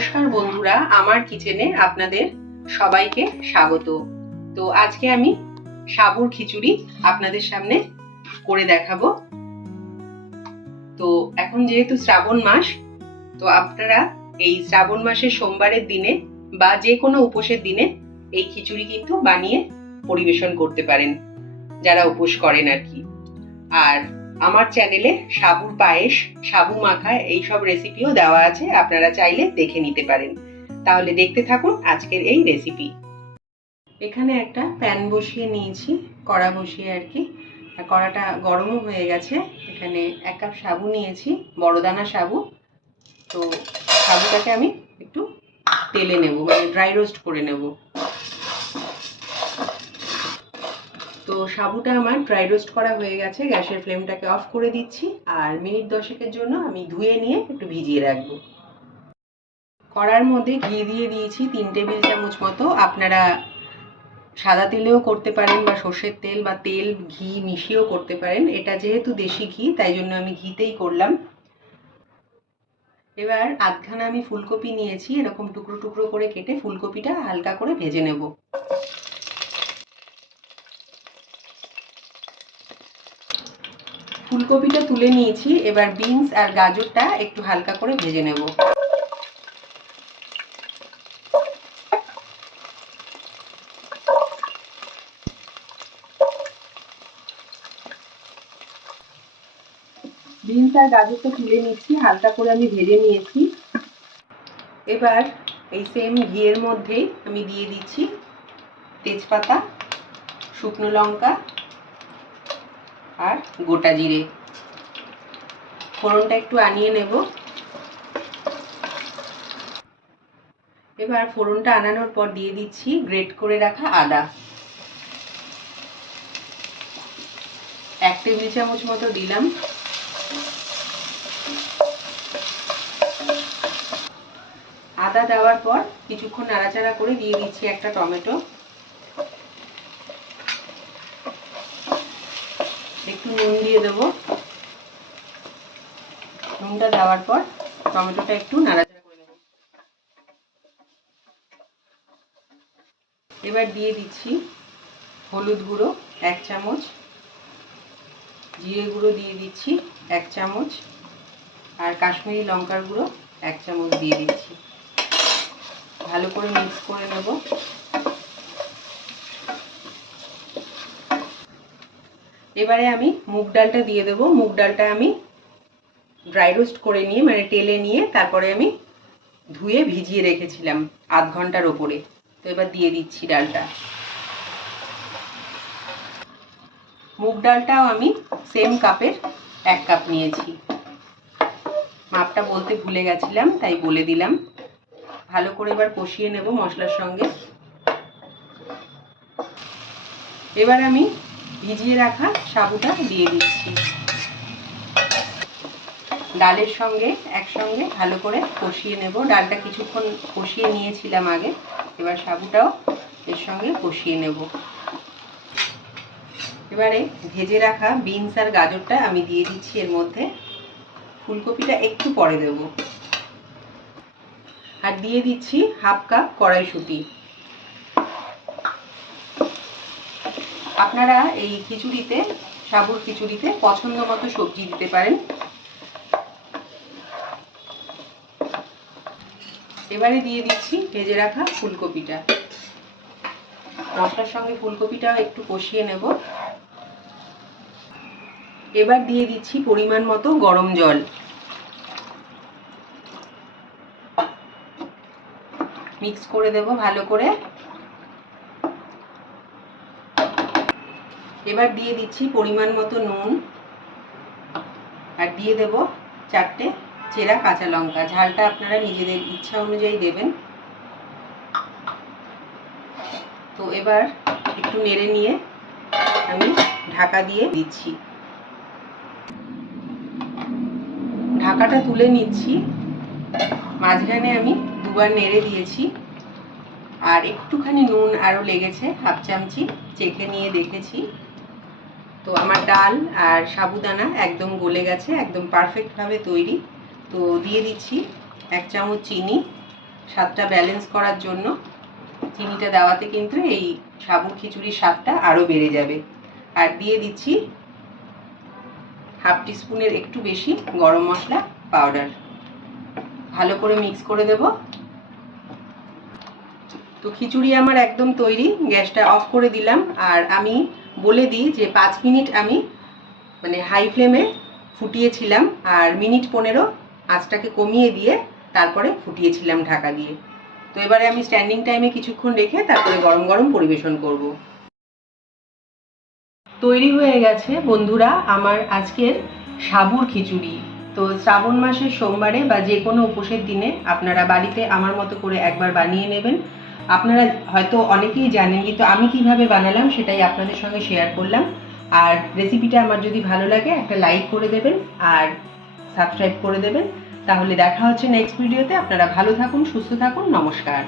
নমস্কার বন্ধুরা, আমার কিচেনে আপনাদের সবাইকে স্বাগত। তো আজকে আমি সাবুর খিচুড়ি আপনাদের সামনে করে দেখাবো। তো এখন যেহেতু শ্রাবণ মাস, তো আপনারা এই শ্রাবণ মাসের সোমবারের দিনে বা যে কোনো উপোসের দিনে এই খিচুড়ি কিন্তু বানিয়ে পরিবেশন করতে পারেন, যারা উপোস করেন আর কি। আর আমার চ্যানেলে সাবুর পায়েস, সাবু মাখা এইসব রেসিপিও দেওয়া আছে, আপনারা চাইলে দেখে নিতে পারেন। তাহলে দেখতে থাকুন আজকের এই রেসিপি। এখানে একটা প্যান বসিয়ে নিয়েছি, কড়া বসিয়ে আর কি। কড়াটা গরমও হয়ে গেছে। এখানে 1 কাপ সাবু নিয়েছি, বড় দানা সাবু। তো সাবুটাকে আমি একটু তেলে নেব, মানে ড্রাই রোস্ট করে নেব। তো সাবুটা আমার ড্রাই রোস্ট করা হয়ে গেছে। গ্যাসের ফ্লেমটাকে অফ করে দিচ্ছি আর মিনিট 10 জন্য আমি ধুয়ে নিয়ে একটু ভিজিয়ে রাখবো। কড়ার মধ্যে ঘি দিয়ে দিয়েছি 3 টেবিল চামচ মতো। আপনারা সাদা তেলেও করতে পারেন বা সর্ষের তেল বা তেল ঘি মিশিয়েও করতে পারেন। এটা যেহেতু দেশি ঘি, তাই জন্য আমি ঘিতেই করলাম। এবার আধখানা আমি ফুলকপি নিয়েছি, এরকম টুকরো টুকরো করে কেটে ফুলকপিটা হালকা করে ভেজে নেব। ফুলকপিটা তুলে নিয়েছি। এবার বিনস আর গাজরটা একটু হালকা করে ভেজে নেব। বিনস আর গাজরটা তুলে নিচ্ছি, হালকা করে আমি ভেজে নিয়েছি। এবার এই সেম ঘিয়ের মধ্যেই আমি দিয়ে দিচ্ছি তেজপাতা, শুকনো লঙ্কা আর গোটা জিরে। ফোড়নটা একটু আনিয়ে নেব। এবার ফোড়নটা আনানোর পর দিয়ে দিচ্ছি গ্রেট করে রাখা আদা। 1 টেবিল চামচ মতো দিলাম। আদা দেওয়ার পর কিছুক্ষণ নাড়াচাড়া করে দিয়ে দিচ্ছি একটা টমেটো। একটু নুন দিয়ে দেবো। নুনটা দেওয়ার পর টমেটোটা একটু নাড়াচাড়া করে নেব। এবার দিয়ে দিচ্ছি হলুদ গুঁড়ো 1 চামচ, জিরে গুঁড়ো দিয়ে দিচ্ছি 1 চামচ আর কাশ্মীরি লঙ্কার গুঁড়ো 1 চামচ দিয়ে দিচ্ছি। ভালো করে মিক্স করে নেব। এবারে আমি মুগ ডালটা দিয়ে দেবো। মুগ ডালটা আমি ড্রাই রোস্ট করে নিয়ে, মানে তেলে নিয়ে, তারপরে আমি ধুয়ে ভিজিয়ে রেখেছিলাম আধ ঘন্টার ওপরে। তো এবার দিয়ে দিচ্ছি ডালটা। মুগ ডালটাও আমি সেম কাপের 1 কাপ নিয়েছি। মাপটা বলতে ভুলে গেছিলাম, তাই বলে দিলাম। ভালো করে এবার কষিয়ে নেব মশলার সঙ্গে। এবার আমি ভিজিয়ে রাখা সাবুটা দিয়ে দিচ্ছি। ডালের সঙ্গে একসঙ্গে ভালো করে কষিয়ে নেব। ডালটা কিছুক্ষণ কষিয়ে নিয়েছিলাম আগে, এবার সাবুটাও এর সঙ্গে কষিয়ে নেব। এবারে ভেজে রাখা বিনস আর গাজরটা আমি দিয়ে দিচ্ছি এর মধ্যে। ফুলকপিটা একটু পরে দেব। আর দিয়ে দিচ্ছি 1/2 কাপ কড়াইশুঁটি। আপনারা এই খিচুড়িতে, সাবুর খিচুড়িতে পছন্দ মতো সবজি দিতে পারেন। এবারে দিয়ে দিচ্ছি ভেজে রাখা ফুলকপিটা। মশলার সঙ্গে ফুলকপিটাও একটু কষিয়ে নেব। এবার দিয়ে দিচ্ছি পরিমাণ মতো গরম জল। মিক্স করে দেব ভালো করে। এবার দিয়ে দিচ্ছি পরিমাণ মতো নুন আর দিয়ে দেব 4টে চেরা কাঁচা লঙ্কা। ঝালটা আপনারা নিজেদের ইচ্ছা অনুযায়ী দেবেন। তো এবার একটু নেড়ে নিয়ে আমি ঢাকা দিয়ে দিচ্ছি। ঢাকাটা তুলে নিচ্ছি। মাঝখানে আমি 2 বার নেড়ে দিয়েছি। আর একটুখানি নুন আরও লেগেছে, 1/2 চামচি, চেখে নিয়ে দেখেছি। তো আমার ডাল আর সাবুদানা একদম গলে গেছে, একদম পারফেক্টভাবে তৈরি। তো দিয়ে দিচ্ছি 1 চামচ চিনি স্বাদটা ব্যালেন্স করার জন্য চিনিটা দেওয়াতে কিন্তু এই সাবুর খিচুড়ির স্বাদটা আরও বেড়ে যাবে। আর দিয়ে দিচ্ছি হাফ টিস্পুনের একটু বেশি গরম মশলা পাউডার। ভালো করে মিক্স করে দেব। তো খিচুড়ি আমার একদম তৈরি, গ্যাসটা অফ করে দিলাম। আর আমি বলে দিই যে 5 মিনিট আমি মানে হাই ফ্লেমে ফুটিয়েছিলাম, আর মিনিট 15 আঁচটাকে কমিয়ে দিয়ে তারপরে ফুটিয়েছিলাম ঢাকা দিয়ে। তো এবারে আমি স্ট্যান্ডিং টাইমে কিছুক্ষণ রেখে তারপরে গরম গরম পরিবেশন করব। তৈরি হয়ে গেছে বন্ধুরা আমার আজকের সাবুর খিচুড়ি। তো শ্রাবণ মাসের সোমবারে বা যে কোনো উপোসের দিনে আপনারা বাড়িতে আমার মতো করে একবার বানিয়ে নেবেন। আপনারা হয়তো অনেকেই জানেন, কিন্তু আমি কিভাবে বানালাম সেটাই আপনাদের সঙ্গে শেয়ার করলাম। আর রেসিপিটা আমার যদি ভালো লাগে একটা লাইক করে দেবেন আর সাবস্ক্রাইব করে দেবেন। তাহলে দেখা হচ্ছে নেক্সট ভিডিওতে। আপনারা ভালো থাকুন, সুস্থ থাকুন, নমস্কার।